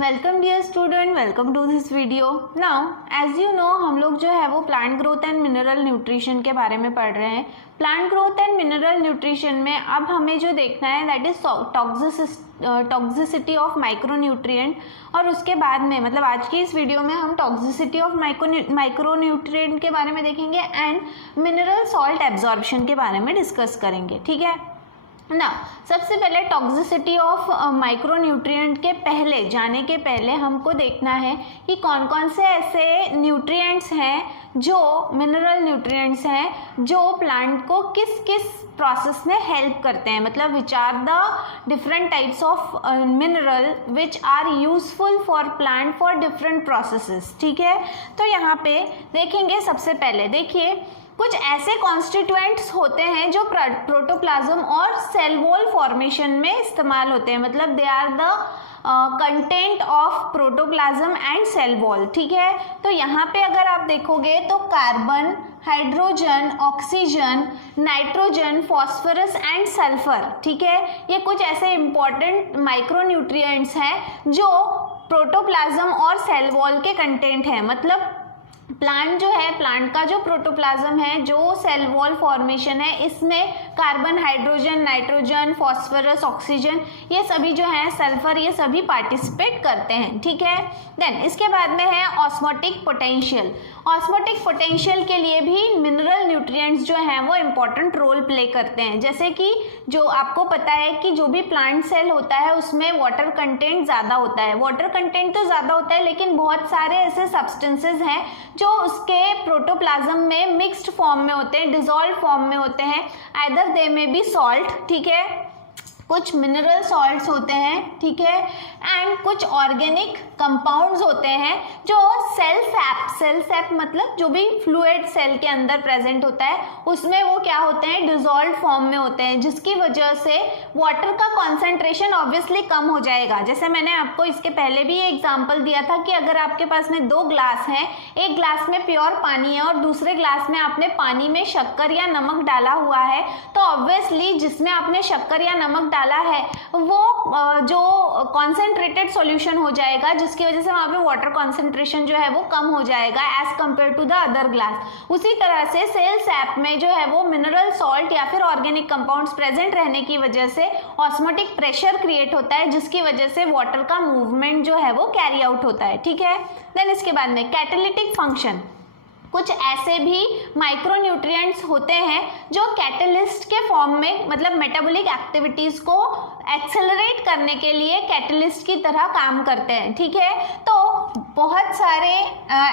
Welcome dear student, welcome to this video. Now as you know हम लोग जो है वो plant growth and mineral nutrition के बारे में पढ़ रहे हैं। Plant growth and mineral nutrition में अब हमें जो देखना है that is toxicity of micronutrient, और उसके बाद में मतलब आज की इस वीडियो में हम टॉक्सिसिटी ऑफ माइक्रोन्यूट्रिएंट के बारे में देखेंगे एंड मिनरल सॉल्ट एब्जॉर्प्शन के बारे में डिस्कस करेंगे। ठीक है ना। सबसे पहले टॉक्सिसिटी ऑफ माइक्रोन्यूट्रिएंट के पहले जाने के पहले हमको देखना है कि कौन कौन से ऐसे न्यूट्रिएंट्स हैं जो मिनरल न्यूट्रिएंट्स हैं जो प्लांट को किस किस प्रोसेस में हेल्प करते हैं, मतलब which are the different types of mineral which are useful for plant for different processes. ठीक है, तो यहाँ पे देखेंगे। सबसे पहले देखिए कुछ ऐसे कॉन्स्टिट्यूएंट्स होते हैं जो प्रोटोप्लाज्म और सेल वॉल फॉर्मेशन में इस्तेमाल होते हैं, मतलब they are the content of protoplasm and cell wall. ठीक है, तो यहाँ पे अगर आप देखोगे तो carbon, hydrogen, oxygen, nitrogen, phosphorus and sulphur, ठीक है, ये कुछ ऐसे इंपॉर्टेंट माइक्रोन्यूट्रिएंट्स हैं जो प्रोटोप्लाज्म और सेल वॉल के कंटेंट हैं। मतलब प्लांट जो है, प्लांट का जो प्रोटोप्लाज्म है, जो सेल वॉल फॉर्मेशन है, इसमें carbon, hydrogen, nitrogen, phosphorus, oxygen, ये सभी जो है, सल्फर, ये सभी पार्टिसिपेट करते हैं। ठीक है, देन इसके बाद में है ऑस्मोटिक पोटेंशियल। ऑस्मोटिक पोटेंशियल के लिए भी मिनरल न्यूट्रिएंट्स जो हैं वो इम्पॉर्टेंट रोल प्ले करते हैं। जैसे कि जो आपको पता है कि जो भी प्लांट सेल होता है उसमें वाटर कंटेंट ज़्यादा होता है। वाटर कंटेंट तो ज़्यादा होता है लेकिन बहुत सारे ऐसे सब्सटेंसेस हैं जो उसके प्रोटोप्लाज्म में मिक्स्ड फॉर्म में होते हैं, डिसॉल्व फॉर्म में होते हैं। आइदर दे में बी सॉल्ट, ठीक है, कुछ मिनरल सॉल्ट्स होते हैं, ठीक है, एंड कुछ ऑर्गेनिक कंपाउंड्स होते हैं जो सेल सैप मतलब जो भी फ्लूइड सेल के अंदर प्रेजेंट होता है उसमें वो क्या होते हैं, डिसॉल्व फॉर्म में होते हैं, जिसकी वजह से वाटर का कॉन्सेंट्रेशन ऑब्वियसली कम हो जाएगा। जैसे मैंने आपको इसके पहले भी ये एग्जांपल दिया था कि अगर आपके पास में 2 ग्लास हैं, एक ग्लास में प्योर पानी है और दूसरे ग्लास में आपने पानी में शक्कर या नमक डाला हुआ है, तो ऑब्वियसली जिसमें आपने शक्कर या नमक डाला है वो जो कॉन्सेंट्रेटेड सॉल्यूशन हो जाएगा, जिसकी वजह से वहाँ पे वाटर कॉन्सेंट्रेशन जो है वो कम हो जाएगा as compare to the other glass. उसी तरह से सेल सैप में जो है वो मिनरल सॉल्ट या फिर ऑर्गेनिक कंपाउंड्स प्रेजेंट रहने की वजह से ऑस्मोटिक प्रेशर क्रिएट होता है, जिसकी वजह से वाटर का मूवमेंट जो है वो कैरी आउट होता है। ठीक है, देन इसके बाद में कैटालिटिक फंक्शन। कुछ ऐसे भी माइक्रोन्यूट्रिएंट्स होते हैं जो कैटलिस्ट के फॉर्म में, मतलब मेटाबॉलिक एक्टिविटीज को एक्सेलरेट करने के लिए कैटलिस्ट की तरह काम करते हैं। ठीक है, तो बहुत सारे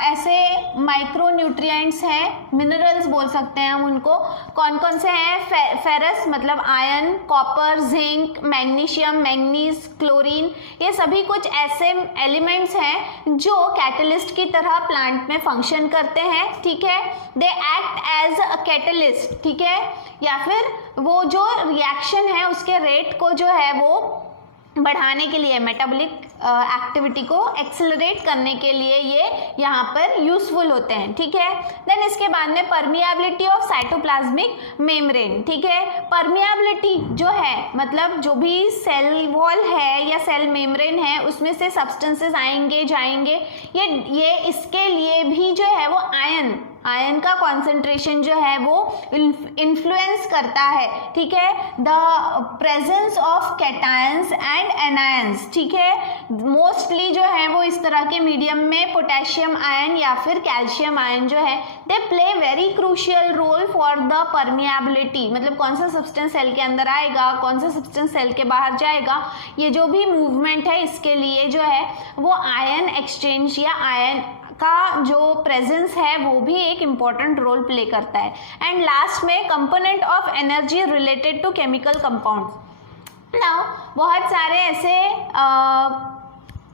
ऐसे माइक्रोन्यूट्रिएंट्स हैं, मिनरल्स बोल सकते हैं हम उनको। कौन कौन से हैं? फेरस मतलब iron, copper, zinc, magnesium, manganese, chlorine, ये सभी कुछ ऐसे एलिमेंट्स हैं जो कैटलिस्ट की तरह प्लांट में फंक्शन करते हैं। ठीक है, they act as a catalyst, ठीक है, या फिर वो जो रिएक्शन है उसके रेट को जो है वो बढ़ाने के लिए, मेटाबॉलिक एक्टिविटी को एक्सेलरेट करने के लिए ये यहाँ पर यूजफुल होते हैं। ठीक है, देन इसके बाद में परमिएबिलिटी ऑफ साइटोप्लाज्मिक मेम्ब्रेन। ठीक है, परमिएबिलिटी जो है मतलब जो भी सेल वॉल है या सेल मेम्ब्रेन है उसमें से सब्सटेंसेस आएंगे जाएंगे, ये इसके लिए भी जो है वो आयन का कॉन्सेंट्रेशन जो है वो इन्फ्लुएंस करता है। ठीक है, the presence of cations and anions. ठीक है, मोस्टली जो है वो इस तरह के मीडियम में पोटेशियम आयन या फिर कैल्शियम आयन जो है they play very crucial role for the permeability, मतलब कौन सा सब्सटेंस सेल के अंदर आएगा, कौन सा सब्सटेंस सेल के बाहर जाएगा, ये जो भी मूवमेंट है इसके लिए जो है वो आयन एक्सचेंज या आयन का जो प्रेजेंस है वो भी एक इम्पॉर्टेंट रोल प्ले करता है। एंड लास्ट में component of energy related to chemical compounds. Now बहुत सारे ऐसे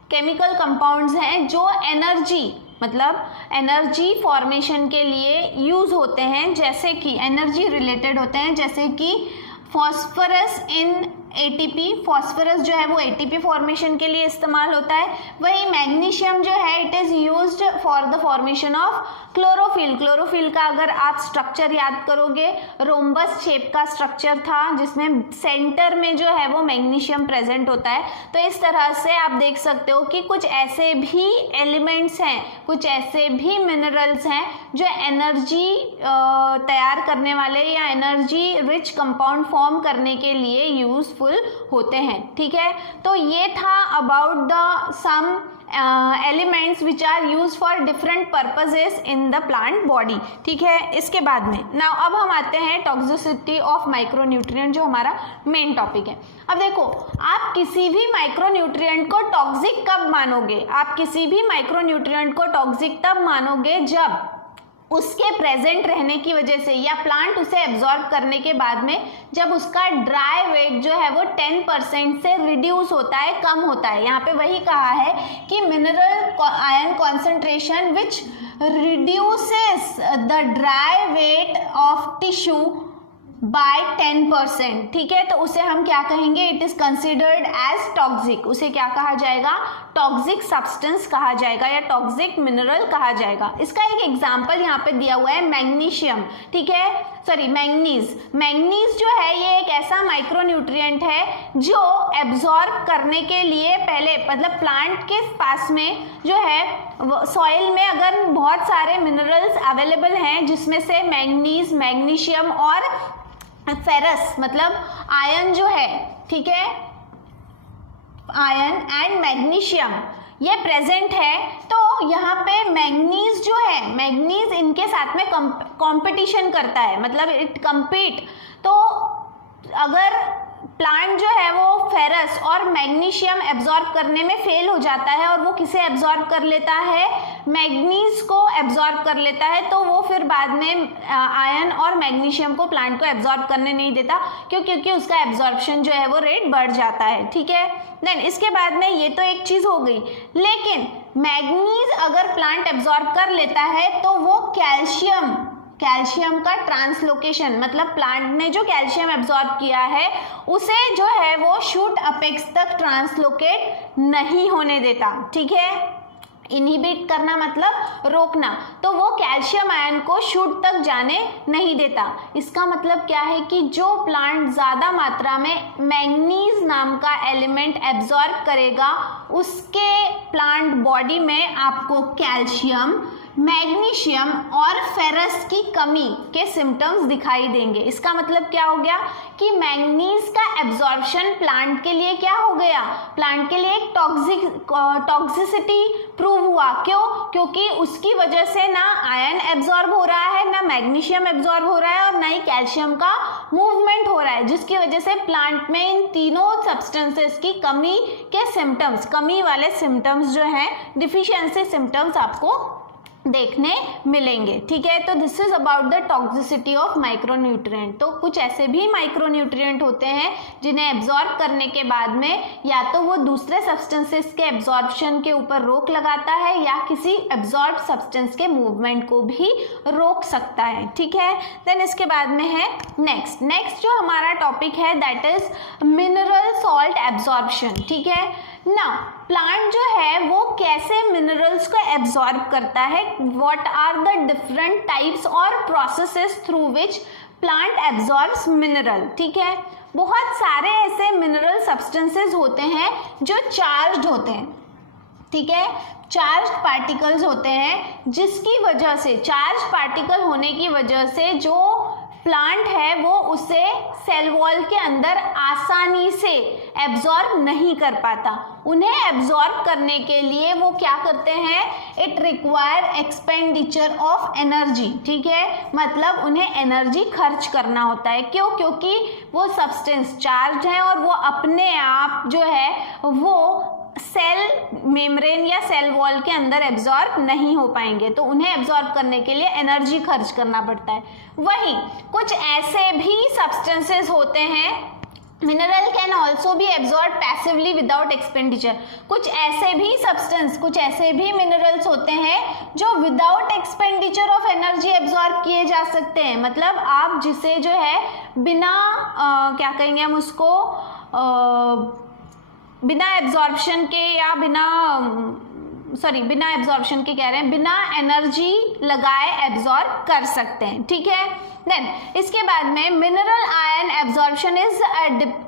केमिकल कंपाउंड्स हैं जो एनर्जी मतलब एनर्जी फॉर्मेशन के लिए यूज होते हैं, जैसे कि एनर्जी रिलेटेड होते हैं, जैसे कि फॉस्फोरस इन एटीपी, फॉस्फोरस जो है वो एटीपी फॉर्मेशन के लिए इस्तेमाल होता है। वही मैग्नीशियम जो है it is used for the formation of chlorophyll. Chlorophyll का अगर आप स्ट्रक्चर याद करोगे, रोम्बस शेप का स्ट्रक्चर था जिसमें सेंटर में जो है वो मैग्नीशियम प्रेजेंट होता है। तो इस तरह से आप देख सकते हो कि कुछ ऐसे भी एलिमेंट्स हैं, कुछ ऐसे भी मिनरल्स हैं जो एनर्जी तैयार करने वाले या एनर्जी रिच कंपाउंड फॉर्म करने के लिए यूजफुल होते हैं। ठीक है, तो ये था about the some elements which are use for different purposes in the plant body. ठीक है, इसके बाद में नाउ अब हम आते हैं टॉक्सिसिटी ऑफ माइक्रोन्यूट्रिएंट जो हमारा मेन टॉपिक है। अब देखो, आप किसी भी माइक्रोन्यूट्रिएंट को टॉक्सिक कब मानोगे? आप किसी भी माइक्रोन्यूट्रिएंट को टॉक्सिक तब मानोगे जब उसके प्रेजेंट रहने की वजह से या प्लांट उसे एब्जॉर्ब करने के बाद में जब उसका ड्राई वेट जो है वो 10% से रिड्यूस होता है, कम होता है। यहाँ पे वही कहा है कि mineral ion concentration which reduces the dry weight of tissue by 10%। ठीक है, तो उसे हम क्या कहेंगे? It is considered as toxic. उसे क्या कहा जाएगा? टॉक्सिक सब्सटेंस कहा जाएगा या टॉक्सिक मिनरल कहा जाएगा। इसका एक एग्जांपल यहाँ पे दिया हुआ है मैग्नीशियम। ठीक है, सॉरी मैंगनीज। मैंगनीज जो है ये एक ऐसा माइक्रोन्यूट्रिएंट है जो एब्जॉर्ब करने के लिए पहले मतलब प्लांट के पास में जो है सॉइल में अगर बहुत सारे मिनरल्स अवेलेबल हैं जिसमें से मैंगनीज, मैग्नीशियम और फेरस मतलब आयन जो है, ठीक है, आयन एंड मैग्नीशियम ये प्रेजेंट है, तो यहाँ पे मैंगनीज जो है, मैंगनीज इनके साथ में कंपटीशन करता है, मतलब इट कम्पीट। तो अगर प्लांट जो है वो फेरस और मैग्नीशियम एब्जॉर्ब करने में फेल हो जाता है और वो किसे एब्जॉर्ब कर लेता है? मैग्नीज को एब्जॉर्ब कर लेता है, तो वो फिर बाद में आयन और मैग्नीशियम को प्लांट को एब्जॉर्ब करने नहीं देता क्योंकि उसका एब्जॉर्प्शन जो है वो रेट बढ़ जाता है। ठीक है, देन इसके बाद में ये तो एक चीज हो गई, लेकिन मैग्नीज अगर प्लांट एब्जॉर्ब कर लेता है तो वो कैल्शियम का ट्रांसलोकेशन मतलब प्लांट ने जो कैल्शियम एब्जॉर्ब किया है उसे जो है वो शूट अपेक्स तक ट्रांसलोकेट नहीं होने देता। ठीक है, इनहिबिट करना मतलब रोकना, तो वो कैल्शियम आयन को शूट तक जाने नहीं देता। इसका मतलब क्या है कि जो प्लांट ज़्यादा मात्रा में मैंगनीज नाम का एलिमेंट एब्जॉर्ब करेगा उसके प्लांट बॉडी में आपको कैल्शियम, मैग्नीशियम और फेरस की कमी के सिम्टम्स दिखाई देंगे। इसका मतलब क्या हो गया कि मैंगनीज का एब्जॉर्प्शन प्लांट के लिए क्या हो गया? प्लांट के लिए एक टॉक्सिसिटी प्रूव हुआ। क्यों? क्योंकि उसकी वजह से ना आयन एब्जॉर्ब हो रहा है, ना मैग्नीशियम एब्जॉर्ब हो रहा है और ना ही कैल्शियम का मूवमेंट हो रहा है, जिसकी वजह से प्लांट में इन तीनों सब्सटेंसेस की कमी के सिम्टम्स, कमी वाले सिम्टम्स जो हैं, डिफिशियंसी सिम्टम्स आपको देखने मिलेंगे। ठीक है, तो this is about the toxicity of micronutrient. तो कुछ ऐसे भी माइक्रोन्यूट्रिएंट होते हैं जिन्हें एब्जॉर्ब करने के बाद में या तो वो दूसरे सब्सटेंसेस के एब्जॉर्प्शन के ऊपर रोक लगाता है या किसी एब्जॉर्ब सब्सटेंस के मूवमेंट को भी रोक सकता है। ठीक है, देन इसके बाद में है नेक्स्ट जो हमारा टॉपिक है that is mineral salt absorption. ठीक है ना, प्लांट जो है वो कैसे मिनरल्स को एब्जॉर्ब करता है, what are the different types और processes through which plant absorbs mineral. ठीक है, बहुत सारे ऐसे मिनरल सब्सटेंसेस होते हैं जो चार्ज्ड होते हैं। ठीक है, चार्ज्ड पार्टिकल्स होते हैं जिसकी वजह से, चार्ज पार्टिकल होने की वजह से जो प्लांट है वो उसे सेल वॉल के अंदर आसानी से एब्जॉर्ब नहीं कर पाता। उन्हें एब्जॉर्ब करने के लिए वो क्या करते हैं? It require expenditure of energy. ठीक है, मतलब उन्हें एनर्जी खर्च करना होता है। क्यों? क्योंकि वो सब्सटेंस चार्ज है और वो अपने आप जो है वो सेल मेम्ब्रेन या सेल वॉल के अंदर एब्जॉर्ब नहीं हो पाएंगे, तो उन्हें एब्जॉर्ब करने के लिए एनर्जी खर्च करना पड़ता है। वहीं कुछ ऐसे भी सब्सटेंसेस होते हैं, mineral can also be absorb passively without expenditure. कुछ ऐसे भी सब्सटेंस, कुछ ऐसे भी मिनरल्स होते हैं जो without expenditure of energy absorb किए जा सकते हैं। मतलब आप जिसे जो है बिना क्या कहेंगे हम उसको बिना एब्जॉर्प्शन के या बिना एब्जॉर्प्शन के कह रहे हैं, बिना एनर्जी लगाए एब्जॉर्ब कर सकते हैं, ठीक है। देन इसके बाद में mineral ion absorption is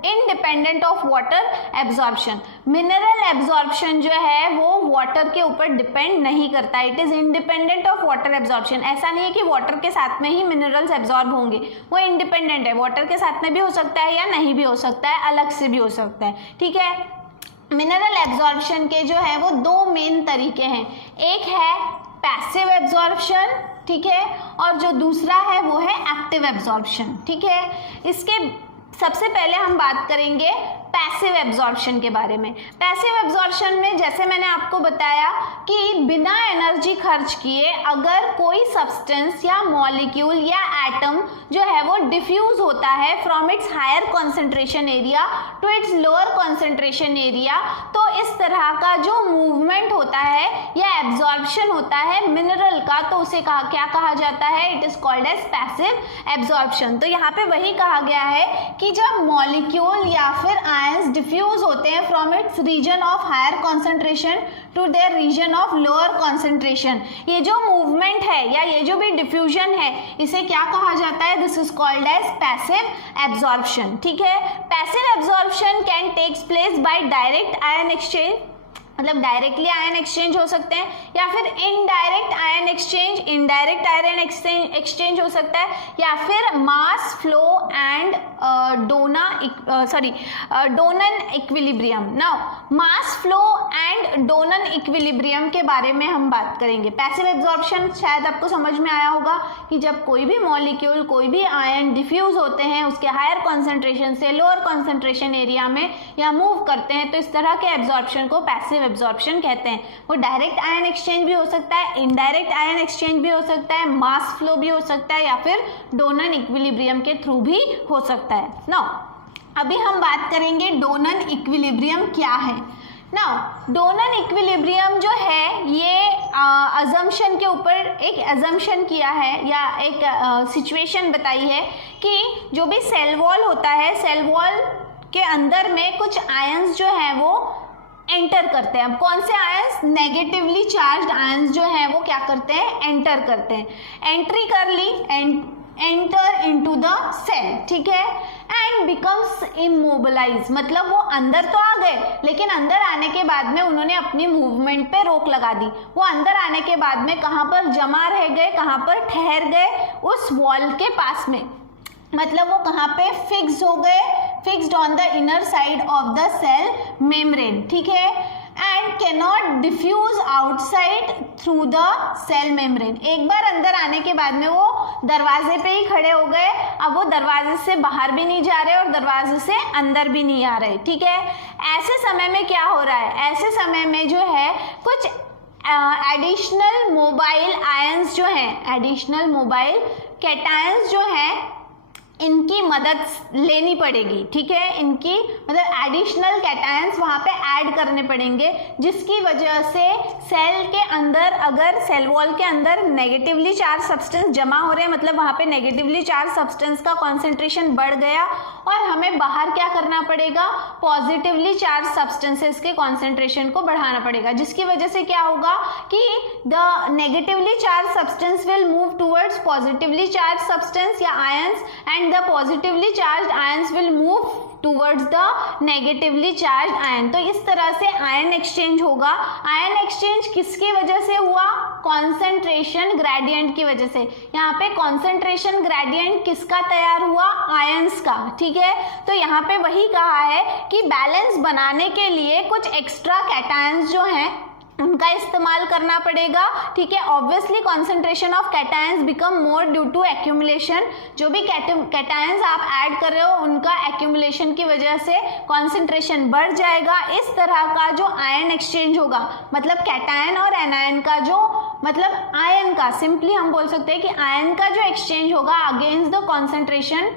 independent of water absorption. Mineral absorption जो है वो वाटर के ऊपर डिपेंड नहीं करता, it is independent of water absorption. ऐसा नहीं है कि वाटर के साथ में ही मिनरल्स एब्जॉर्ब होंगे, वो इंडिपेंडेंट है, वाटर के साथ में भी हो सकता है या नहीं भी हो सकता है, अलग से भी हो सकता है, ठीक है। मिनरल एब्जॉर्प्शन के जो है वो दो मेन तरीके हैं, एक है पैसिव एब्जॉर्प्शन, ठीक है, और जो दूसरा है वो है एक्टिव एब्जॉर्प्शन, ठीक है। इसके सबसे पहले हम बात करेंगे पैसिव एब्जॉर्प्शन के बारे में। पैसिव एब्जॉर्प्शन में जैसे मैंने आपको बताया कि बिना एनर्जी खर्च किए अगर कोई सब्सटेंस या मॉलिक्यूल या एटम जो है वो डिफ्यूज होता है from its higher concentration area to its lower concentration area, तो इस तरह का जो मूवमेंट होता है या एब्जॉर्प्शन होता है मिनरल का, तो उसे क्या कहा जाता है, it is called as passive absorption. तो यहाँ पे वही कहा गया है कि जब मॉलिक्यूल या फिर आयंस डिफ्यूज होते हैं from its region of higher concentration to their region of lower concentration, ये जो मूवमेंट है या ये जो भी डिफ्यूजन है इसे क्या कहा जाता है, this is called as passive absorption, ठीक है। Passive absorption can takes place by direct ion exchange, मतलब डायरेक्टली आयन एक्सचेंज हो सकते हैं, या फिर indirect ion exchange, indirect ion exchange हो सकता है, या फिर mass flow and Donnan equilibrium. Now mass flow and Donnan equilibrium के बारे में हम बात करेंगे। पैसिव एब्जॉर्प्शन शायद आपको समझ में आया होगा कि जब कोई भी मॉलिक्यूल, कोई भी आयन डिफ्यूज होते हैं उसके हायर कॉन्सेंट्रेशन से लोअर कॉन्सेंट्रेशन एरिया में या मूव करते हैं, तो इस तरह के एब्जॉर्प्शन को पैसिव एब्जॉर्प्शन कहते हैं। वो डायरेक्ट आयन एक्सचेंज भी हो सकता है, इनडायरेक्ट आयन एक्सचेंज भी हो सकता है, मास फ्लो भी हो सकता है, या फिर डोनन इक्विलिब्रियम के थ्रू भी हो सकता है। नाउ अभी हम बात करेंगे डोनन इक्विलिब्रियम क्या है। नाउ डोनन इक्विलिब्रियम जो है ये अजम्पशन के ऊपर एक अजम्पशन किया है या एक सिचुएशन बताई है कि जो भी सेल वॉल होता है, सेल वॉल के अंदर में कुछ आयंस जो हैं वो एंटर करते हैं। अब कौन से आयंस, नेगेटिवली चार्ज्ड आयंस जो हैं वो क्या करते हैं, एंटर करते हैं। एंट्री कर ली, एंटर इनटू द सेल, ठीक है, एंड बिकम्स इमोबिलाइज, मतलब वो अंदर तो आ गए लेकिन अंदर आने के बाद में उन्होंने अपनी मूवमेंट पे रोक लगा दी। वो अंदर आने के बाद में कहाँ पर जमा रह गए, कहाँ पर ठहर गए, उस वॉल के पास में, मतलब वो कहाँ पे फिक्स हो गए, fixed on the inner side of the cell membrane, ठीक है, and cannot diffuse outside through the cell membrane. एक बार अंदर आने के बाद में वो दरवाजे पे ही खड़े हो गए, अब वो दरवाजे से बाहर भी नहीं जा रहे और दरवाजे से अंदर भी नहीं आ रहे, ठीक है। ऐसे समय में क्या हो रहा है, ऐसे समय में जो है कुछ एडिशनल मोबाइल आयंस जो हैं, एडिशनल मोबाइल कैटायंस जो हैं, इनकी मदद लेनी पड़ेगी, ठीक है। इनकी मतलब एडिशनल कैटायंस वहाँ पे ऐड करने पड़ेंगे, जिसकी वजह से सेल के अंदर, अगर सेल वॉल के अंदर नेगेटिवली चार्ज सब्सटेंस जमा हो रहे हैं, मतलब वहाँ पे नेगेटिवली चार्ज सब्सटेंस का कॉन्सेंट्रेशन बढ़ गया और हमें बाहर क्या करना पड़ेगा, पॉजिटिवली चार्ज सब्सटेंसेस के कॉन्सेंट्रेशन को बढ़ाना पड़ेगा, जिसकी वजह से क्या होगा कि the negatively charge substance will move towards positively charge substance या ions, and the positively charged ions will move towards the negatively charged ion। तो इस तरह से आयन एक्सचेंज होगा। आयन एक्सचेंज किसकी वजह से हुआ, कॉन्सेंट्रेशन ग्रेडियंट की वजह से। यहाँ पे कॉन्सेंट्रेशन ग्रेडियंट किसका तैयार हुआ, आयंस का, ठीक है। तो यहाँ पे वही कहा है कि बैलेंस बनाने के लिए कुछ एक्स्ट्रा कैटायंस जो हैं उनका इस्तेमाल करना पड़ेगा, ठीक है। Obviously concentration of cations become more due to accumulation, जो भी कैटायंस आप ऐड कर रहे हो उनका एक्यूमुलेशन की वजह से कॉन्सेंट्रेशन बढ़ जाएगा। इस तरह का जो आयन एक्सचेंज होगा, मतलब कैटायन और एनायन का जो, मतलब आयन का, सिंपली हम बोल सकते हैं कि आयन का जो एक्सचेंज होगा अगेंस्ट द कॉन्सेंट्रेशन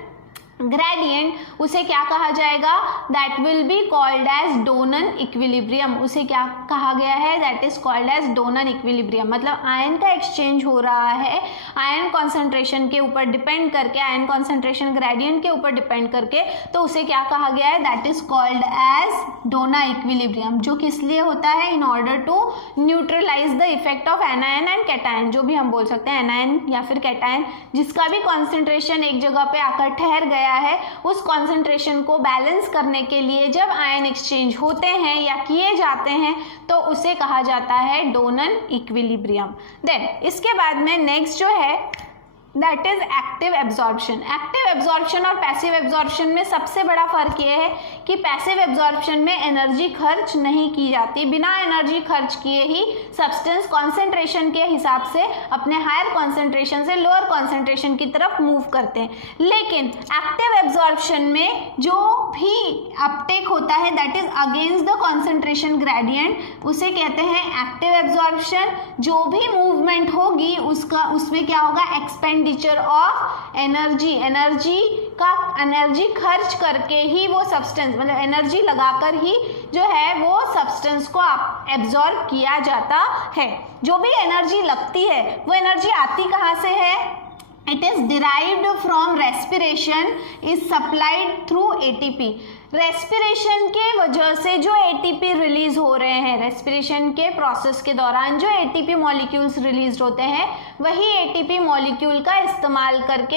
ग्रेडियंट, उसे क्या कहा जाएगा, that will be called as Donnan equilibrium. उसे क्या कहा गया है, that is called as Donnan equilibrium. मतलब आयन का एक्सचेंज हो रहा है आयन कॉन्सेंट्रेशन के ऊपर डिपेंड करके, आयन कॉन्सेंट्रेशन ग्रेडियंट के ऊपर डिपेंड करके, तो उसे क्या कहा गया है, that is called as Donnan equilibrium. जो किस लिए होता है, in order to neutralise the effect of anion and cation, जो भी हम बोल सकते हैं एनायन या फिर कैटायन, जिसका भी कॉन्सेंट्रेशन एक जगह पे आकर ठहर गया है, उस कॉन्सेंट्रेशन को बैलेंस करने के लिए जब आयन एक्सचेंज होते हैं या किए जाते हैं तो उसे कहा जाता है डोनन इक्विलिब्रियम। देन इसके बाद में नेक्स्ट जो है that is active absorption. Active absorption और पैसिव एब्जॉर्प्शन में सबसे बड़ा फर्क ये है कि पैसिव एब्जॉर्प्शन में एनर्जी खर्च नहीं की जाती, बिना एनर्जी खर्च किए ही सब्सटेंस कॉन्सेंट्रेशन के हिसाब से अपने हायर कॉन्सेंट्रेशन से लोअर कॉन्सेंट्रेशन की तरफ मूव करते हैं। लेकिन एक्टिव एब्जॉर्प्शन में जो भी अपटेक होता है that is against the concentration gradient, उसे कहते हैं एक्टिव एब्जॉर्प्शन। जो भी मूवमेंट होगी उसमें क्या होगा, एक्सपेंडिचर ऑफ एनर्जी, एनर्जी खर्च करके ही वो सब्सटेंस, मतलब एनर्जी लगाकर ही जो है वो सब्सटेंस को एब्जॉर्ब किया जाता है। जो भी एनर्जी लगती है वो एनर्जी आती कहाँ से है, it is derived from respiration, is supplied through ATP. Respiration के वजह से जो एटीपी रिलीज हो रहे हैं, रेस्पिरेशन के प्रोसेस के दौरान जो एटीपी मॉलिक्यूल्स रिलीज होते हैं, वही एटीपी मॉलिक्यूल का इस्तेमाल करके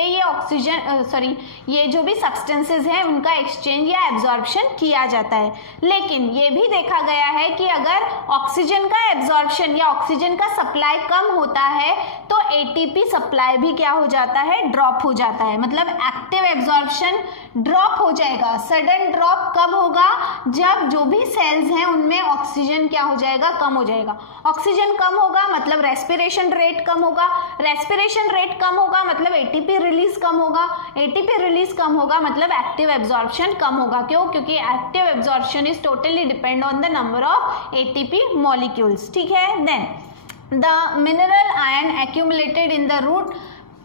ये जो भी सब्सटेंसेस हैं उनका एक्सचेंज या एब्जॉर्प्शन किया जाता है। लेकिन ये भी देखा गया है कि अगर ऑक्सीजन का एब्जॉर्प्शन या ऑक्सीजन का सप्लाई कम होता है तो एटीपी सप्लाई भी क्या हो जाता है, ड्रॉप हो जाता है। मतलब एक्टिव एब्जॉर्प्शन ड्रॉप हो जाएगा। सडन ड्रॉप कब होगा, जब जो भी सेल्स हैं उनमें ऑक्सीजन क्या हो जाएगा, कम हो जाएगा। ऑक्सीजन कम होगा मतलब रेस्पिरेशन रेट कम होगा, रेस्पिरेशन रेट कम होगा मतलब एटीपी रिलीज कम होगा, एटीपी रिलीज कम होगा मतलब एक्टिव एब्जॉर्प्शन कम होगा। क्यों, क्योंकि active absorption is totally depend on the number of ATP molecules. ठीक है, then the mineral ion accumulated in the root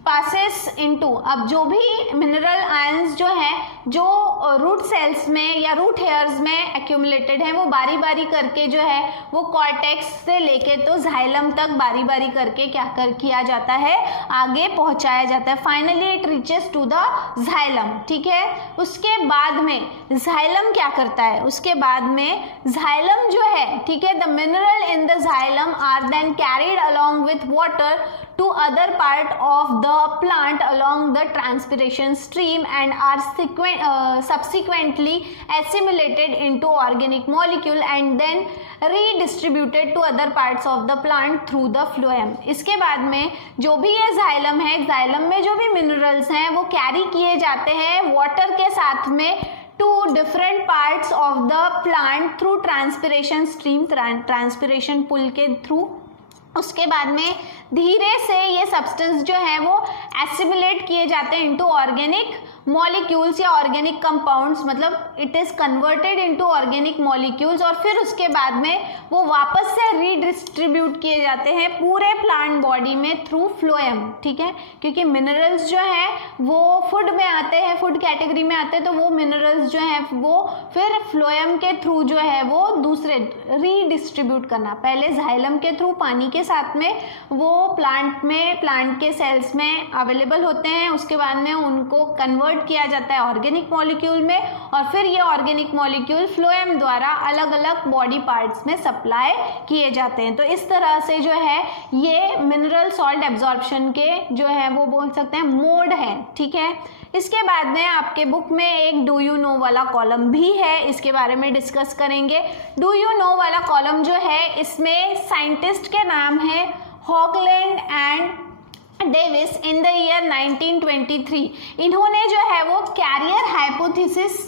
passes into, अब जो भी मिनरल आयंस जो हैं जो रूट सेल्स में या रूट हेयर्स में एक्यूमुलेटेड हैं, वो बारी बारी करके जो है वो कॉर्टेक्स से लेके तो जाइलम तक बारी बारी करके किया जाता है, आगे पहुंचाया जाता है। Finally it reaches to the xylem. ठीक है, उसके बाद में जाइलम क्या करता है, उसके बाद में जाइलम जो है, ठीक है, the mineral in the xylem are then carried along with water to other part of the plant along the transpiration stream and are subsequently assimilated into organic molecule and then redistributed to other parts of the plant through the phloem। इसके बाद में जो भी ये xylem है, xylem में जो भी मिनरल्स हैं वो कैरी किए जाते हैं वाटर के साथ में to different parts of the plant through transpiration stream, transpiration pull के थ्रू। उसके बाद में धीरे से ये सब्सटेंस जो है वो एसिमिलेट किए जाते हैं इनटू ऑर्गेनिक मॉलिक्यूल्स या ऑर्गेनिक कंपाउंड्स, मतलब it is converted into organic molecules और फिर उसके बाद में वो वापस से रीडिस्ट्रीब्यूट किए जाते हैं पूरे प्लांट बॉडी में थ्रू फ्लोएम। ठीक है, क्योंकि मिनरल्स जो हैं वो फूड में आते हैं, फूड कैटेगरी में आते हैं, तो वो मिनरल्स जो हैं वो फिर फ्लोएम के थ्रू जो है वो दूसरे रीडिस्ट्रीब्यूट करना, पहले जाइलम के थ्रू पानी के साथ में वो प्लांट के सेल्स में अवेलेबल होते हैं, उसके बाद में उनको कन्वर्ट किया जाता है ऑर्गेनिक मॉलिक्यूल में और फिर ये ऑर्गेनिक मॉलिक्यूल फ्लोएम द्वारा अलग अलग बॉडी पार्ट्स में सप्लाई किए जाते हैं। तो इस तरह से जो है ये मिनरल सॉल्ट एब्जॉर्प्शन के जो है वो बोल सकते हैं मोड है। ठीक है, इसके बाद में आपके बुक में एक डू यू नो वाला कॉलम भी है, इसके बारे में डिस्कस करेंगे। डू यू नो वाला कॉलम जो है इसमें साइंटिस्ट के नाम है Hoagland and Davis in the year 1923। इन्होंने जो है वो कैरियर हाइपोथेसिस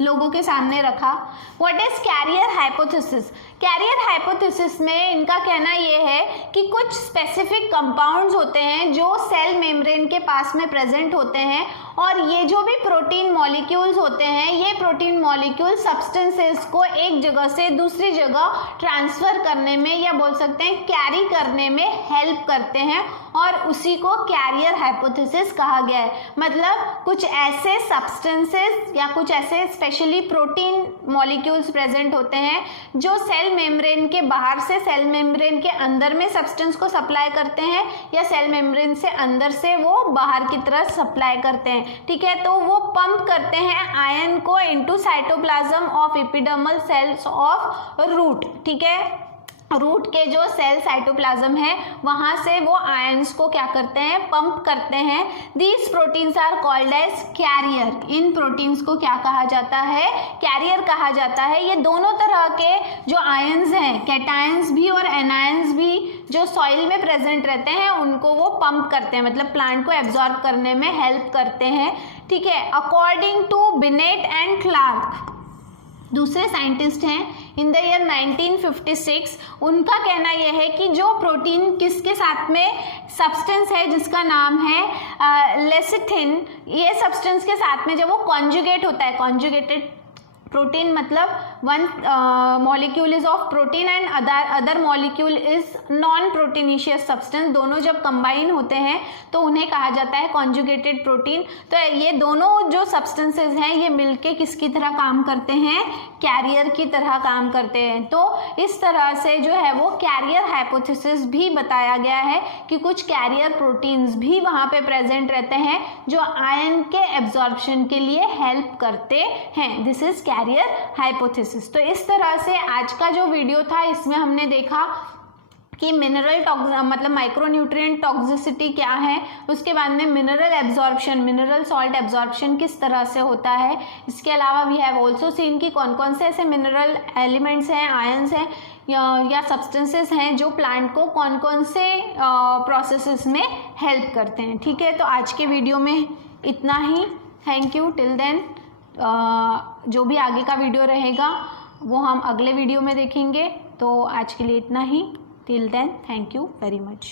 लोगों के सामने रखा। What is carrier hypothesis? Carrier hypothesis में इनका कहना ये है कि कुछ स्पेसिफिक कंपाउंड्स होते हैं जो सेल मेम्ब्रेन के पास में प्रेजेंट होते हैं, और ये जो भी प्रोटीन मॉलिक्यूल्स होते हैं, ये प्रोटीन मॉलिक्यूल सब्सटेंसेस को एक जगह से दूसरी जगह ट्रांसफर करने में, या बोल सकते हैं कैरी करने में हेल्प करते हैं, और उसी को कैरियर हाइपोथेसिस कहा गया है। मतलब कुछ ऐसे सब्सटेंसेस या कुछ ऐसे स्पेशली प्रोटीन मॉलिक्यूल्स प्रेजेंट होते हैं जो सेल मेम्ब्रेन के बाहर से सेल मेम्ब्रेन के अंदर में सब्सटेंस को सप्लाई करते हैं, या सेल मेम्ब्रेन से अंदर से वो बाहर की तरफ सप्लाई करते हैं। ठीक है, तो वो पंप करते हैं आयन को into cytoplasm of epidermal cells of root. ठीक है, रूट के जो सेल साइटोप्लाज्म है वहां से वो आयंस को क्या करते हैं, पंप करते हैं। These proteins are called as carrier. इन प्रोटीन्स को क्या कहा जाता है, कैरियर कहा जाता है। ये दोनों तरह के जो आयंस हैं, कैटायंस भी और एनायंस भी, जो सॉइल में प्रेजेंट रहते हैं उनको वो पंप करते हैं, मतलब प्लांट को एब्जॉर्ब करने में हेल्प करते हैं। ठीक है, according to Bennet and Clark, दूसरे साइंटिस्ट हैं, इन द ईयर 1956, उनका कहना यह है कि जो प्रोटीन किसके साथ में सब्सटेंस है जिसका नाम है लेसिथिन, ये सब्सटेंस के साथ में जब वो कॉन्जुगेट होता है, कॉन्जुगेटेड प्रोटीन मतलब one molecule is of protein and other molecule is non proteinaceous substance, दोनों जब कंबाइन होते हैं तो उन्हें कहा जाता है कॉन्जुगेटेड प्रोटीन। तो ये दोनों जो सब्सटेंसेस हैं ये मिलके किसकी तरह काम करते हैं, कैरियर की तरह काम करते हैं। तो इस तरह से जो है वो कैरियर हाइपोथेसिस भी बताया गया है कि कुछ कैरियर प्रोटीन्स भी वहाँ पे प्रेजेंट रहते हैं जो आयन के एब्जॉर्प्शन के लिए हेल्प करते हैं। This is carrier hypothesis. तो इस तरह से आज का जो वीडियो था इसमें हमने देखा कि मिनरल मतलब माइक्रोन्यूट्रिएंट टॉक्सिसिटी क्या है, उसके बाद में mineral absorption, mineral salt absorption किस तरह से होता है। इसके अलावा वी हैव ऑल्सो सीन कि कौन कौन से ऐसे मिनरल एलिमेंट्स हैं, आयंस हैं या सब्सटेंसेस हैं जो प्लांट को कौन कौन से प्रोसेसेस में हेल्प करते हैं। ठीक है, तो आज के वीडियो में इतना ही। Thank you. टिल देन जो भी आगे का वीडियो रहेगा वो हम अगले वीडियो में देखेंगे। तो आज के लिए इतना ही। Till then, thank you very much.